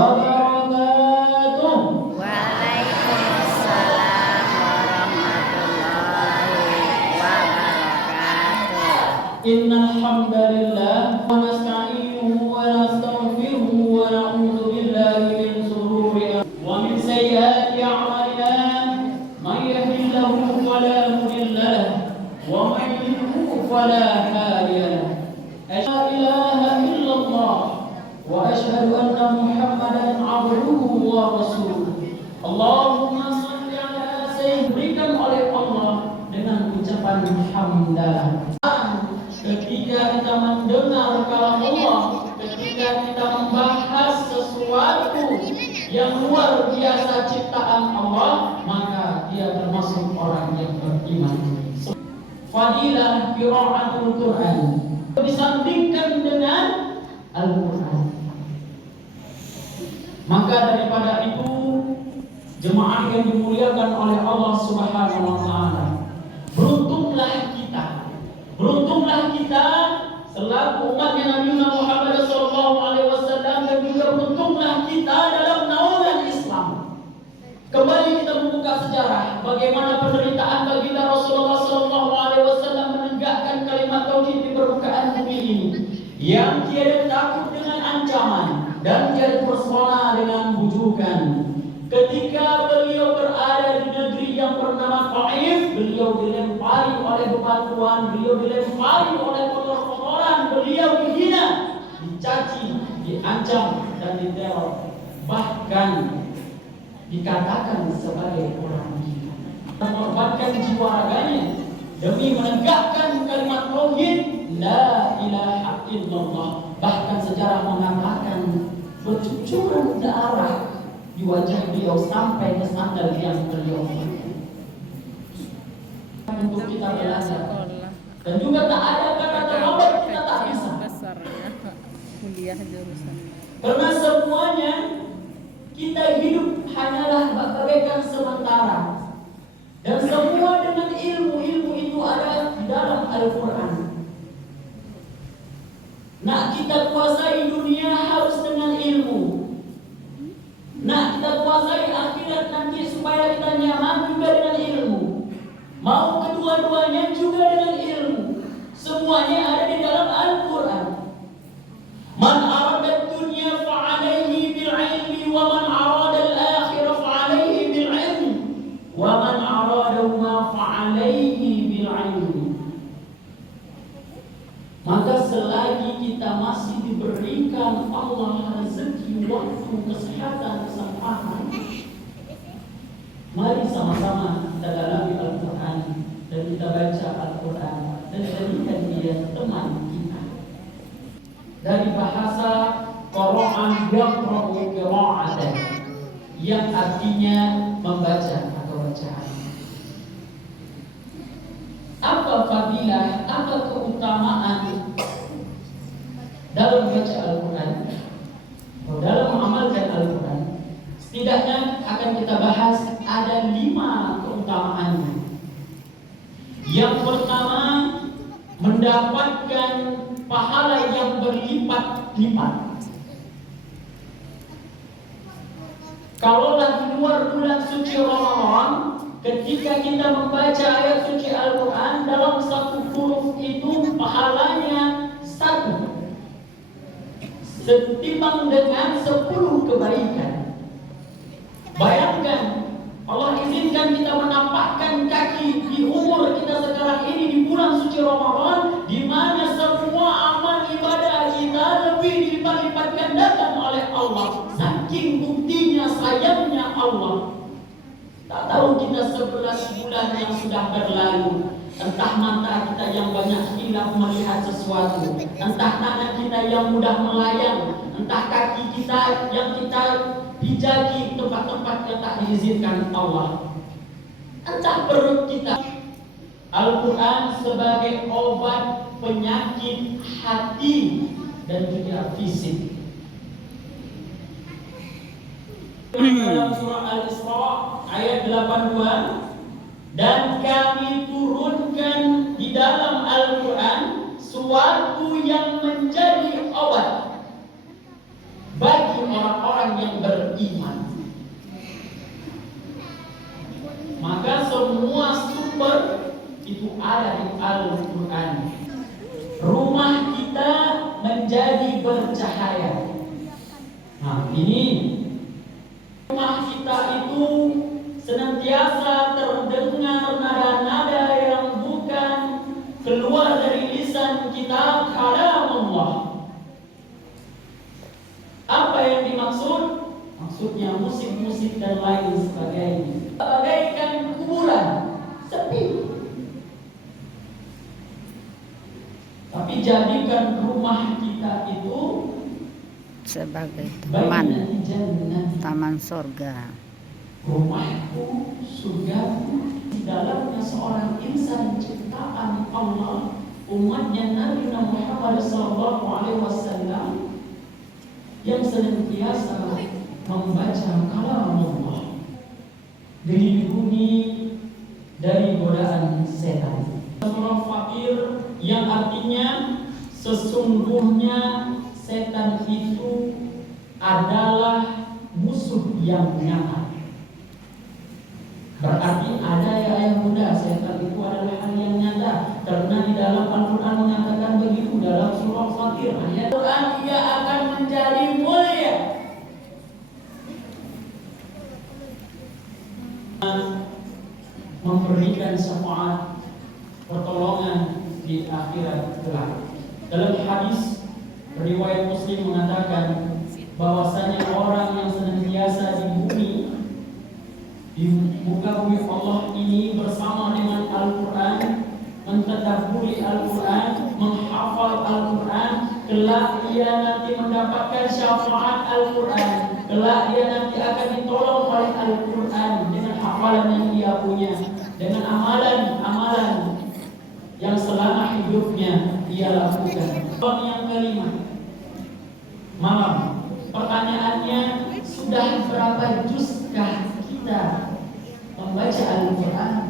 wabarakatuh. Waalaikumsalam warahmatullahi wabarakatuh. Innal hamdalillah wa nasta'inuhu wa nastaghfiruhu wa na'udzu billahi min shururi wa min sayyiati a'malina may yahdihillahu fala mudilla lahu wa may yudlil fala hadiya lahu. La ilaha illallah wa asyhadu anna Muhammadan abduhu wa rasuluh. Allahumma shalli ala sayyidina, berikan oleh Allah dengan ucapan hamdalah. Ketika kita mendengar kalam Allah, ketika kita membahas sesuatu yang luar biasa ciptaan Allah, maka dia termasuk orang yang beriman. Fadilah qiraatul Quran disandingkan dengan Al-Quran. Maka daripada itu, jemaah yang dimuliakan oleh Allah Subhanahu wa taala, beruntunglah kita selaku umatnya Nabi Muhammad SAW, dan juga beruntunglah kita dalam naungan Islam. Kembali kita membuka sejarah bagaimana penderitaan baginda Rasulullah SAW menegakkan kalimat tauhid di permukaan bumi ini, yang tiada takut dengan ancaman dan tiada terpesona dengan bujukan. Ketika beliau berada di negeri yang bernama Taif, beliau dilempari oleh bebatuan, beliau dilempari oleh kotor-kotoran, beliau dihina, dicaci, diancam dan diteror, bahkan dikatakan sebagai orang gila. Mengorbankan jiwa raganya demi menegakkan kalimat tauhid la ilaha illallah. Bahkan sejarah mengatakan bercucuran darah di wajah beliau sampai ke sandal yang beliau pakai. Untuk kita belajar, dan juga tak ada kata terlambat, kita tak bisa. Karena semuanya kita hidup hanyalah bagaikan sementara, dan semua dengan ilmu itu ada di dalam Al-Quran. Nak kita kuasai dunia harus dengan ilmu. Nak kita kuasai akhirat nanti supaya kita nyaman juga dengan ilmu. Mau kedua-duanya juga dengan ilmu. Semuanya ada di dalam Al-Quran. Man arada dunya fa'alaihi bil'ilmi, wa man arada al-akhirah fa'alaihi bil'ilmi, wa man aradahuma fa'alaihi bil'ilmi. Maka selagi kita masih diberikan Allah rezeki, waktu, kesehatan, kesempatan, mari sama-sama kita dalami Al-Quran dan kita baca Al-Quran dan jadikan dia teman kita. Dari bahasa Qur'an yaqra'u qira'atan, yang artinya membaca atau bacaan. Apa fadilah, apa keutamaan dalam membaca Al-Quran atau dalam mengamalkan Al-Quran? Setidaknya akan kita bahas ada 5 keutamaannya. Yang pertama, mendapatkan pahala yang berlipat-lipat. Kalaulah di luar bulan suci Ramadan, ketika kita membaca ayat suci Al-Quran, dalam 1 huruf itu pahalanya 1, setimbang dengan 10 kebaikan. Bayangkan, Allah izinkan kita menampakkan kaki di umur kita sekarang ini di bulan suci Ramadan, di mana semua amal ibadah kita lebih dilipat-lipat gandakan oleh Allah. Saking buktinya sayangnya Allah. Tak tahu kita 11 bulan yang sudah berlalu, entah mata kita yang banyak hilaf melihat sesuatu, entah tangan kita yang mudah melayang, entah kaki kita yang kita dijagi tempat-tempat yang tak diizinkan Allah, entah perut kita. Al-Quran sebagai obat penyakit hati dan juga fisik. Dalam surah Al-Isra ayat 82, dan kami turunkan di dalam Al-Quran suatu yang menjadi obat bagi orang-orang orang yang beriman. Maka semua sumber itu ada di Al-Quran. Rumah kita menjadi bercahaya. Nah, ini rumah kita itu senantiasa terdengar nada-nada yang bukan keluar dari lisan kita, kalam Allah. Apa yang dimaksud? Maksudnya musik-musik dan lain sebagainya. Bagaikan kuburan, sepi. Tapi jadikan rumah kita itu sebagai taman surga. Rumahku, surgaku, di dalamnya seorang insan ciptaan Allah, umatnya Nabi Muhammad SAW, yang senantiasa membaca kalam Allah, dilindungi dari godaan setan. Surah Fatir yang artinya sesungguhnya setan itu adalah musuh yang nyata. Berarti ada yang mudah, setan itu adalah hal yang nyata. Karena di dalam Al-Quran mengatakan begitu dalam surah Fatir ayat Quran, ia akan menjadi mulia. Memberikan syafaat pertolongan di akhirat kelak. Dalam hadis riwayat Muslim mengatakan bahwasanya orang yang senantiasa di bumi, di muka bumi Allah ini bersama dengan Al-Quran, mentadabburi Al-Quran, menghafal Al-Quran, kelak ia nanti mendapatkan syafaat Al-Quran, kelak ia nanti akan ditolong oleh Al-Quran dengan hafalan yang ia punya, dengan amalan-amalan yang selama hidupnya ia lakukan. Yang kelima, malam. Pertanyaannya, sudah berapa juskah kita membaca Al-Quran?